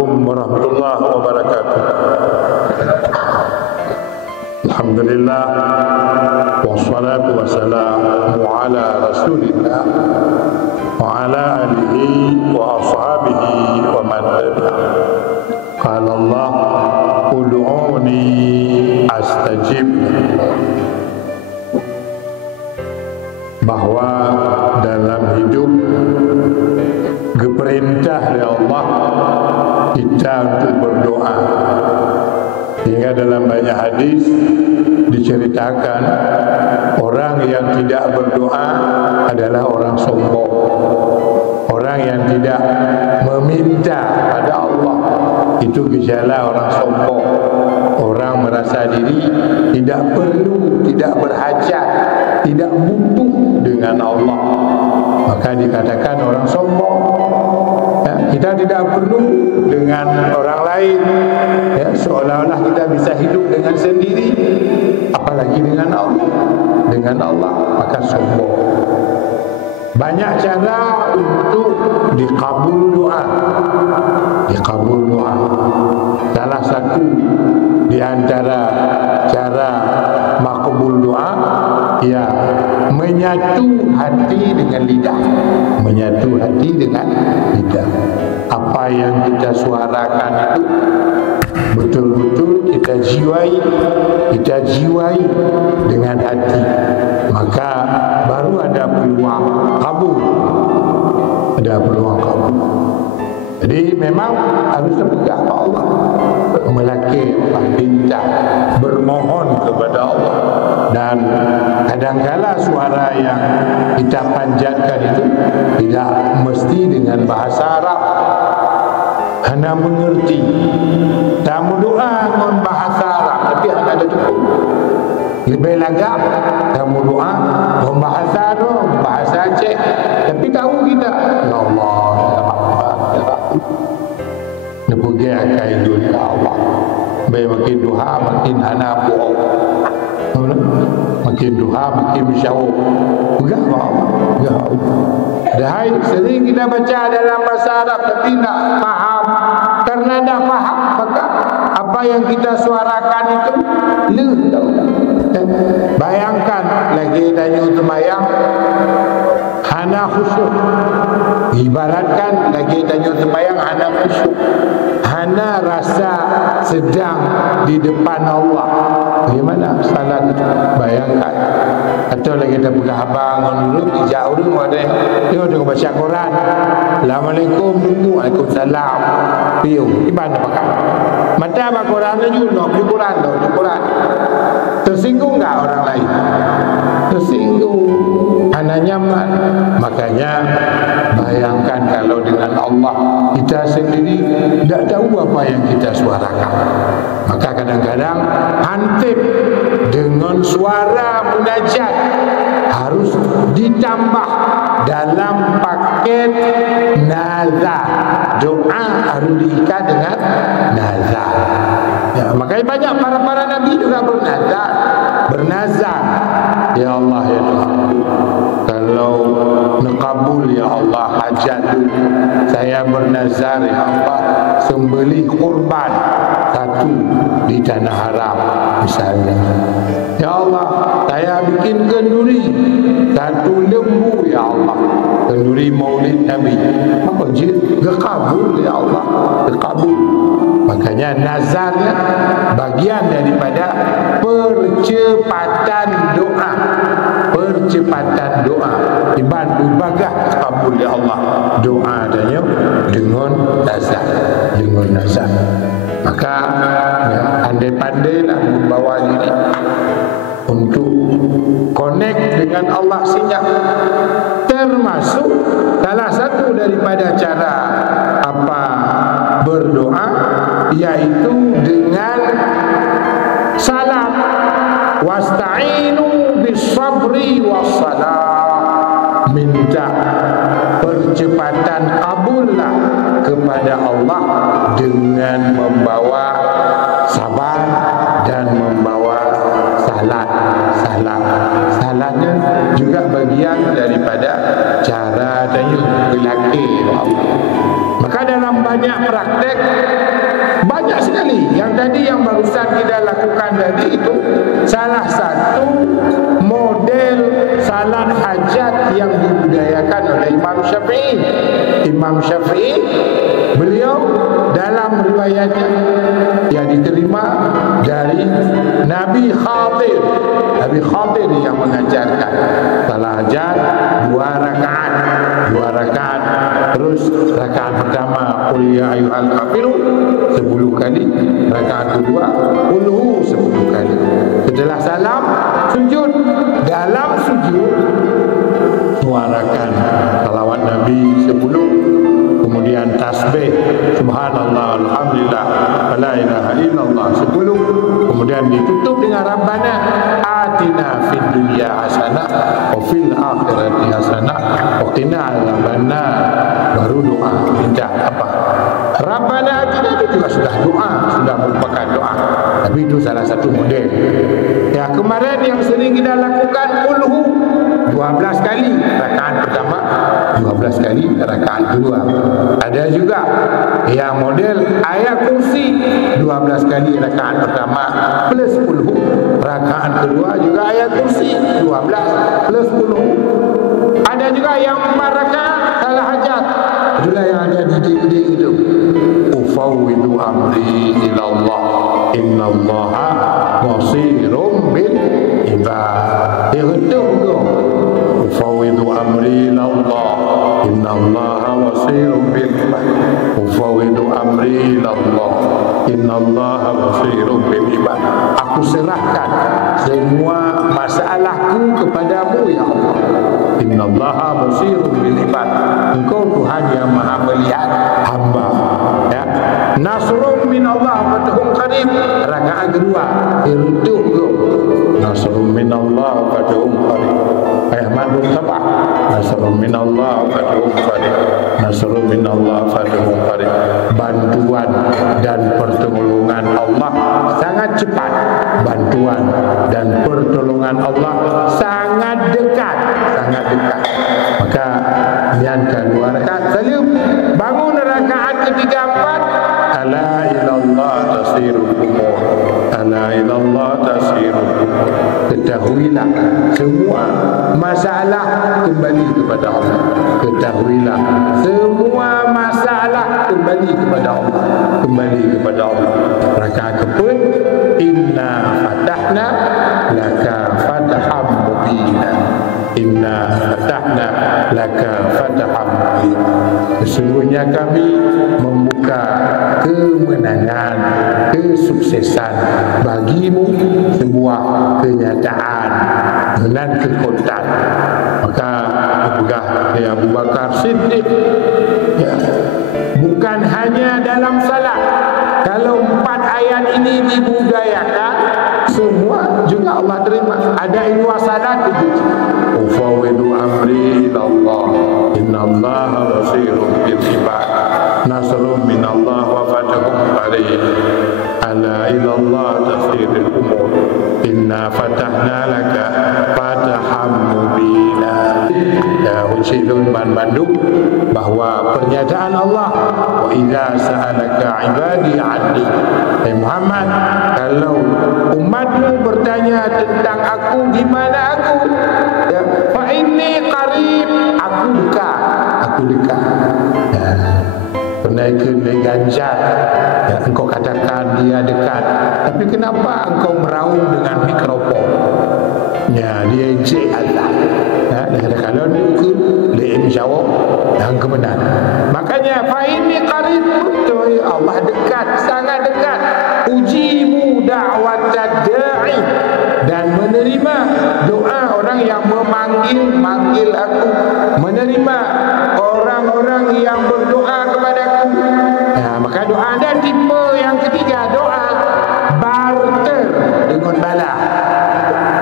Warahmatullahi wabarakatuh. Alhamdulillah wassalatu wassalamu ala rasulillah wa ala alihi wa ashabihi wa man tabi'ah. Qala Allah ud'uni astajib. Bahwa dalam hidup diperintah oleh Allah kita untuk berdoa. Hingga dalam banyak hadis diceritakan orang yang tidak berdoa adalah orang sombong, orang yang tidak meminta pada Allah. Itu gejala orang sombong. Orang merasa diri tidak perlu, tidak berhajat, tidak butuh dengan Allah, maka dikatakan orang sombong. Ya, kita tidak perlu dengan orang lain, ya, seolah-olah kita bisa hidup dengan sendiri, apalagi dengan Allah. Dengan Allah maka sombong. Banyak cara untuk dikabul doa. Dikabul doa. Salah satu di antara cara makbul doa, ya, menyatu hati dengan lidah. Menyatu hati dengan lidah. Apa yang kita suarakan itu betul-betul kita jiwai dengan hati, maka baru ada peluang kabul. Ada peluang kabul. Jadi memang harus berpegang kepada Allah, melaki, minta, bermohon kepada Allah. Dan kadang-kala suara yang kita panjatkan itu tidak mesti dengan bahasa Arab. Hana mengerti, tamu doa dengan bahasa Arab, tapi hana ada cukup. Lebih lagak tamu doa dengan bahasa Arab, bahasa Aceh, tapi tahu kita, ya Allah, pergi akai dulu, ya Allah. Baik makin doa makin hana buau, makin doa makin bersyawuk. Enggak Allah, ya Allah. Dahai sering kita baca dalam bahasa Arab tapi tak faham. Karena tak faham maka apa yang kita suarakan itu bayangkan lagi tanya semayang hana khusyuk. Ibaratkan lagi tanya semayang hana khusyuk, hana rasa sedang di depan Allah. Bagaimana salat itu? Bayangkan. Atau lagi kita pegang abang dulu, jauh dulu ada dia tengok baca Quran. Assalamualaikum dulu, Waalaikumsalam. Piu, di mana pakai? Mata apa Quran aja no, di Quran no, di Quran. Tersinggung enggak orang lain? Tersinggung. Hana nyaman. Makanya bayangkan kalau dengan Allah kita sendiri tidak tahu apa yang kita suarakan. Maka kadang-kadang hantip dengan suara munajat harus ditambah dalam paket nazar. Doa harus diikat dengan nazar. Ya, makanya banyak para nabi juga bernazar. Ya Allah, ya Tuhan, kalau nakabul ya Allah hajat saya bernazar ya Allah sembelih kurban satu di tanah haram misalnya. Ya Allah, saya bikin kenduri satu lembu ya Allah, kenduri maulid Nabi. Apa je? Gekabul ya Allah, gekabul. Makanya nazarnya bagian daripada percepatan doa. Percepatan doa dibantu bagah kabul ya Allah. Doa adanya dengan nazar, dengan nazar. Maka ya, pandai-pandailah membawa diri untuk connect dengan Allah senyap. Termasuk salah satu daripada cara apa berdoa, yaitu dengan salat. Wasta'inu bis-sabri was-salah. Minta percepatan kabullah kepada Allah dengan membawa sabar dan membawa salat. Salatnya juga bagian daripada cara tanya belaki Allah. Maka dalam banyak praktek, banyak sekali. Yang tadi yang barusan kita lakukan tadi itu salah satu model salat hajat yang dibudayakan oleh Imam Syafi'i. Imam Syafi'i, beliau dalam riwayatnya yang diterima dari Nabi Khadir. Nabi Khadir yang mengajarkan salat hajat 2 rakaat. Terus rakaat pertama qul ya ayyuhal kafirun 10 kali, rakaat kedua qul hu 10 kali. Setelah salam sujud, dalam sujud suarakan salawat Nabi 10, kemudian tasbih subhanallah alhamdulillah la ilaha illallah 10, kemudian ditutup dengan Rabbana atina fid dunya hasanah wa fil akhirati hasanah wa qina adzabannar. Baru doa, minta apa? Rabbana atina itu juga sudah doa, sudah merupakan doa. Tapi itu salah satu model. Ya, kemarin yang sering kita lakukan qulhu 12 kali rakaat pertama, 12 kali rakaat kedua. Ada juga yang model ayat kursi 12 kali rakaat pertama plus qulhu. Rakaat kedua juga ayat kursi 12 plus qulhu. Ada juga yang 4 rakaat salah hajat. Itulah yang ada di DVD itu. Ufawwidu amri ila Allah, innallaha basirun bil ibad. Itu ufawwidu amri ila Allah, innallaha basirun bil ibad. Ufawwidu amri ila Allah, innallaha basirun bil ibad. Aku serahkan semua masalahku kepadamu ya Allah. Innallaha basirun bil ibad. Engkau Tuhan yang Maha melihat hamba. Ya. Nasrun min Allah wa fathun qarib. Rakaat kedua itu Nasrun min Allah wa fathun qarib. Ahmadun tabah. Nasrun min Allah wa fathun qarib. Nasrun min Allah wa fathun qarib. Bantuan dan pertolongan Allah sangat cepat. Bantuan dan pertolongan Allah sangat dekat, sangat dekat. Maka niatkan 2 rakaat, salim, bangun rakaat ketiga 4. Ala ilallah tasirul umur, ala ilallah tasirul umur. Ketahuilah semua masalah kembali kepada Allah. Ketahuilah semua masalah kembali kepada Allah. Kembali kepada Allah. Rakaat keempat, inna fatahna laka fataham mubina. Inna fatahna laka fataham mubina. Sesungguhnya kami membuka kemenangan, kesuksesan bagimu, sebuah kenyataan dengan kekuatan. Maka apakah Abu Bakar Siddiq, ya, bukan hanya dalam salat. Kalau 4 ayat ini dibudayakan, semua juga Allah terima. Ada ilmu salat dipuji. Ufawwidu amri ila Allah, innallaha basirun bil ibad. Nasrun min Allah wa fathun qarib. Ala ila Allah tasirul umur. Inna fatahna laka fataham mubina. Ya, usilun Bandung bahawa pernyataan Allah, wa idza sa'alaka ibadi 'anni. Muhammad, kalau umatmu bertanya tentang aku, gimana aku? Ya, fa inni qarib, aku dekat. Ya. Pernah ke ganjar, ya, engkau katakan dia dekat, tapi kenapa engkau meraung dengan mikrofon? Ya, dia encik Allah. Ya, kalau dia dia jawab dan kebenar. Makanya fa inni qarib, betul Allah dekat, sangat dekat. Ujibu da'watad da'i, dan menerima doa orang yang memanggil aku, menerima orang-orang yang berdoa kepadaku. Ya, maka doa ada tipe yang ketiga, doa barter dengan bala.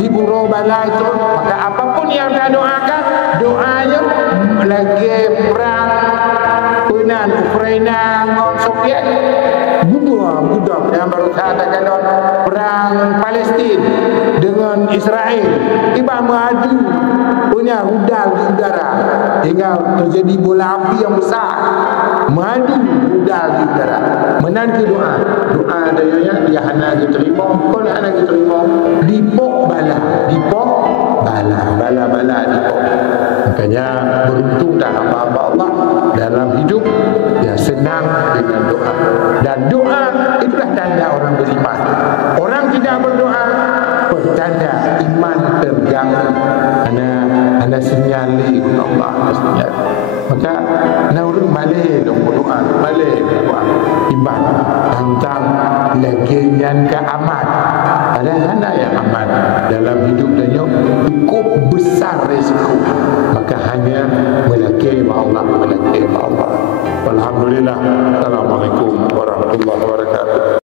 Diburu bala itu, maka apapun yang dia doakan, doanya lagi perang Punan Ukraina dengan Soviet, budak yang baru saya katakan perang Palestin dengan Israel, tiba maju punya rudal di udara hingga terjadi bola api yang besar mengadu rudal di udara. Menanti doa dayanya dia hana diterima, kau nak hana diterima, dipok bala dipok. Makanya beruntung dah hamba-hamba Allah dalam hidup yang senang dengan doa. Dan doa itulah tanda orang beriman. Orang tidak berdoa pertanda iman terganggu. Ana sinyali Allah sinyali. Maka naurun balik doa iman tentang lagian ke amat. Ada hana yang amat dalam hidup dunia cukup besar risiko. Maka hanya melaki Allah. Alhamdulillah. Assalamualaikum warahmatullahi wabarakatuh.